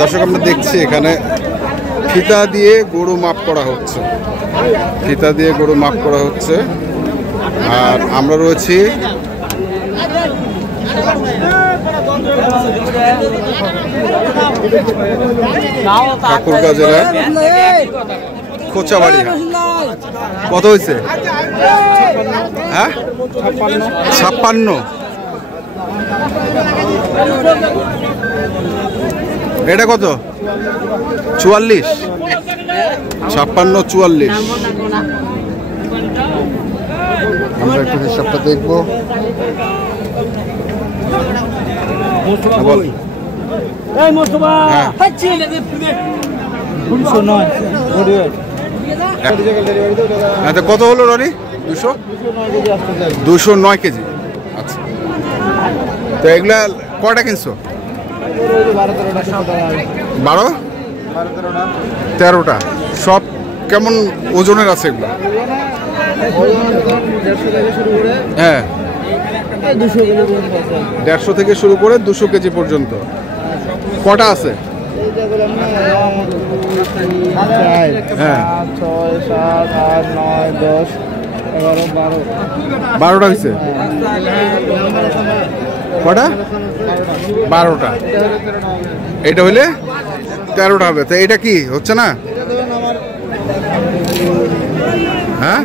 দর্শক আমরা দেখছি এখানে ফিতা দিয়ে গরু মাপ করা হচ্ছে, ফিতা দিয়ে গরু মাপ করা হচ্ছে। আর আমরা রয়েছি ঠাকুরগাঁ জেলার খোঁচাবাড়ি হাট। কত হয়েছে? হ্যাঁ 56। এটা কত? 44। 56 44। আমরা একটু হিসাবটা দেখবো। কত হলো রনি? 209 কেজি। আচ্ছা, তো এগুলা কটা কিনছো? 12-13টা। সব কেমন ওজনের আছে এগুলো? হ্যাঁ 150 থেকে শুরু করে 200 কেজি পর্যন্ত। কটা আছে? হ্যাঁ 6, 7, 8, 9, 10, 11, 12। 12টা হয়েছে। কটা? 12টা। এটা হইলে 13টা হবে। তো এটা কি হচ্ছে না? হ্যাঁ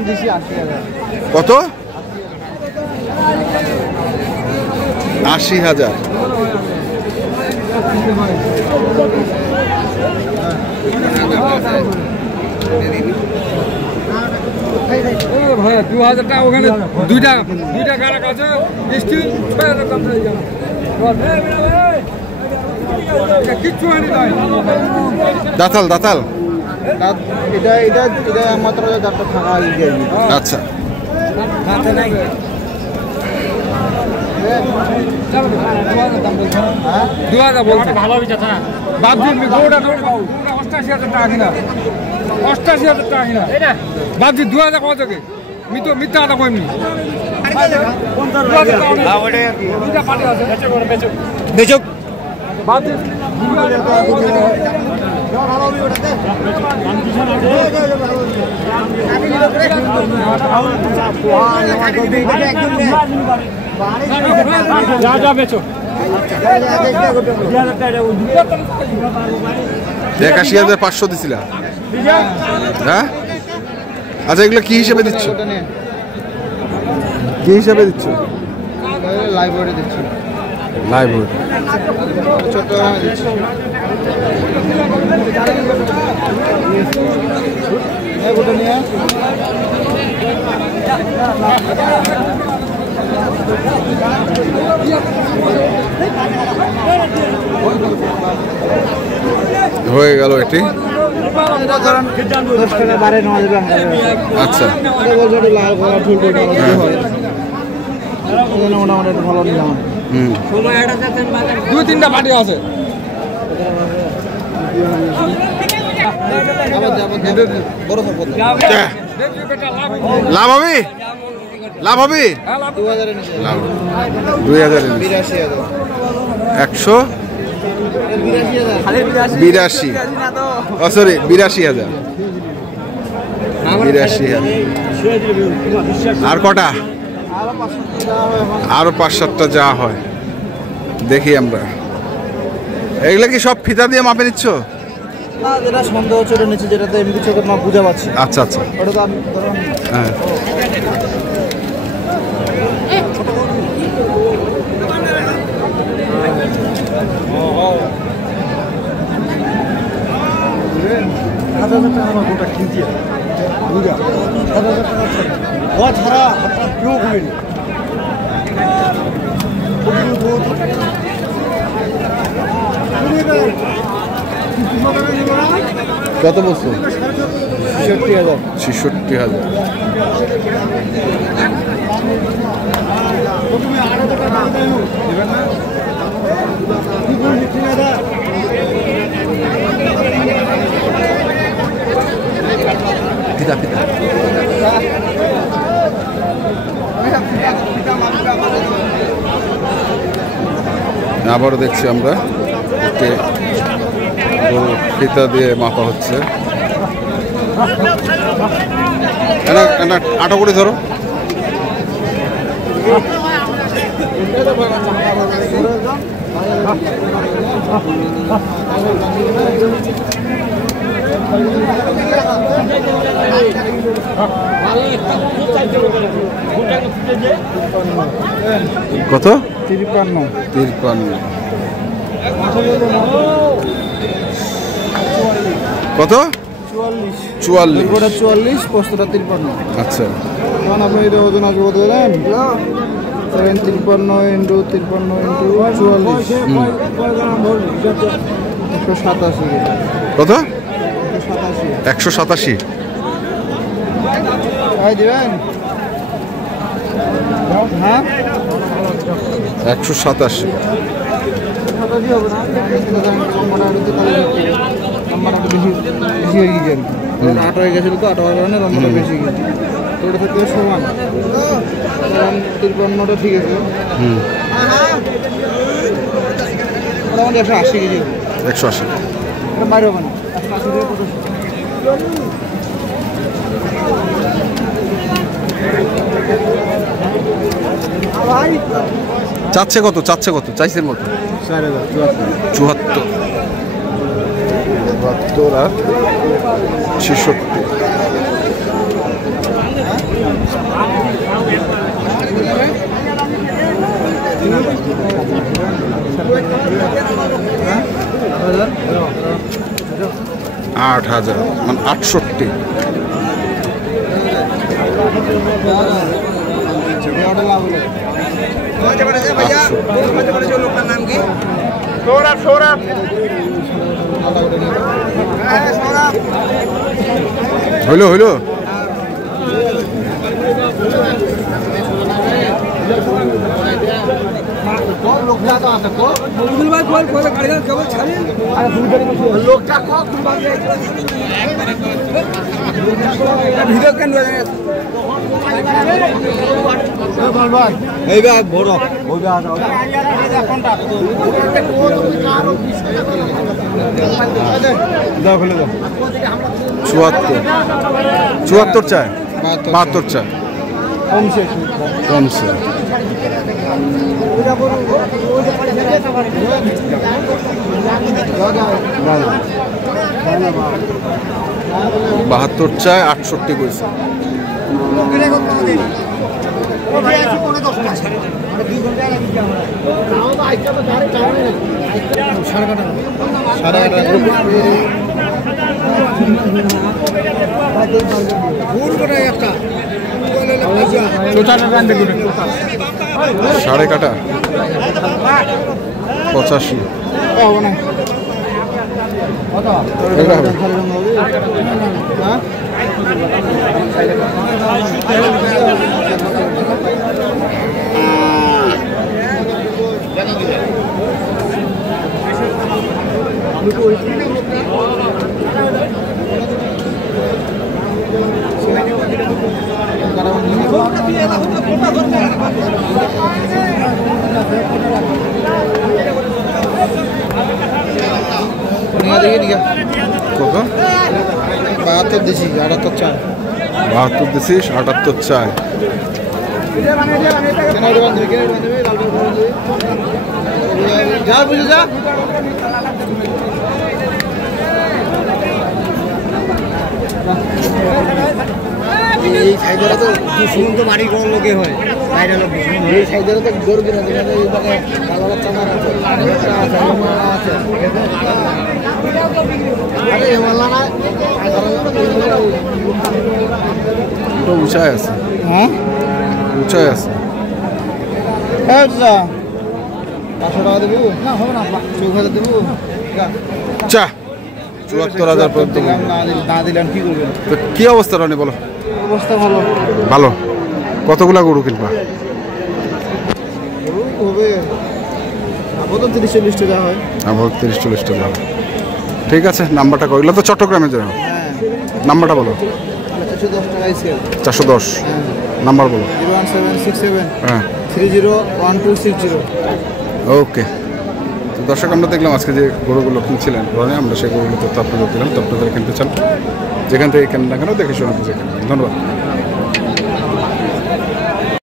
কত? 80,000। ভাই 2000 টাকা ওখানে দুইটা গাড়া আছে মিষ্টি 6000 দাম দিয়ে যাবে। কিচ্ছু হয়নি তাই। দাতাল এটা মাত্র দাঁতটা ফাঁকা হয়ে যায়। আচ্ছা দাঁতে নাই। ভালো হয়েছে বাবজি গরুটা 88,000 টাকা কিনা। 88,000 টাকা কিনা বাবজি 2000 কত থেকে মিথ্যা কথা কইনি। বেচক বাবজি যা বেচো। 81,500 দিছিল। হ্যাঁ আচ্ছা, এগুলো কি হিসেবে দিচ্ছ? কি হিসেবে দিচ্ছ? লাইভ ওয়েটে দিচ্ছি। লাইভ ওয়েট ছোট দিচ্ছি। হয়ে গেল এটি। আচ্ছা মোটামুটি ভালো নিলাম। 2-3টা পার্টি আছে। লাভ হবে? লাভ হবে? 2000 182। সরি 82,000। 82,000। আর কটা? আরো 5-7টা যা হয় দেখি আমরা। এগুলো কি সব ফিতা দিয়ে মাপে নিচ্ছ? না, যেটা সন্দেহ হচ্ছে ওটা নিচে, যেটাতে এমনি চোখের মাপ বুঝে পাচ্ছি। আচ্ছা আচ্ছা, ওটা তো আমি হ্যাঁ কত বলছো? 66,000। 66,000। ফিতা ফিতা আবারও দেখছি আমরা ফিতা দিয়ে মাপা হচ্ছে। আটা করে ধরো। কত? 53। 53। কত? 44। 44, পোস্তটা 53। আচ্ছা, এখন আপনি এটা ওজন আসবে কত জানেন? 53 ইন্টু 53 ইন্টু 44, 187। কত? 187। 187। দিবেন? হ্যাঁ, 187। হবে না। লম্বাটা একটু বেশি বেশি হয়ে গিয়েছে আর কি। আট হয়ে গেছিল তো, আট হওয়ার কারণে লম্বাটা বেশি গিয়েছে। তো ওটা থেকে সমান, কারণ 53টা ঠিক আছে। মোটামুটি 180 কেজি। 180। এটা বাইরে হবে না। 180 থেকে কত? চাচ্ছে কত? চাচ্ছে কত? চাইছেন কত? 74। 74 আর 66। আট হাজার, মানে 68। হইলো হইলো। চুয়াত্তর চায়, 72 চায়। কমছে। বাহাত্তর চায়, 68 কইছে। সাড়ে কাটা 85। এটা হবে। কত? 72 দিছি, 78 চায়। 72 দিছিস, 78 চায়। যা বুঝে যা। এই সাইডে তো দুশমন তো বাড়ি কোন লোকে হয়, বাইরে লোক এই সাইডে তো গরু কিনা দেখাতে এই পাকে কালো বাচ্চা আছে। আরে মাল্লা না তো উঁচায় আছে। হ্যাঁ, উঁচায় আছে। হ্যাঁ যা 500 টাকা দেবো না, হবে না, 4000 দেবো। চা 74,000 পর্যন্ত। না দিলেন কি করবেন? তো কি অবস্থা রানি বলো? অবস্থা ভালো। ভালো। কতগুলা গরু কিনবা? হবে আপাতত 30-40টা যা হয়। আমার 30-40টা যাবে। ঠিক আছে, নাম্বারটা কইলো তো চট্টগ্রামে যাও। হ্যাঁ, নাম্বারটা বলো। 410 টাকা স্কেল। 410 নাম্বার বলো। 01767 হ্যাঁ, 301260। ওকে। দর্শক আমরা দেখলাম আজকে যে গরুগুলো কিনছিলেন রনে, আমরা সেই গরুগুলো তথ্য আপনাদের দিলাম। তো আপনাদের কিনতে চান যেখান থেকে কেনেন না কেন দেখে শুনে বুঝে কেনেন। ধন্যবাদ।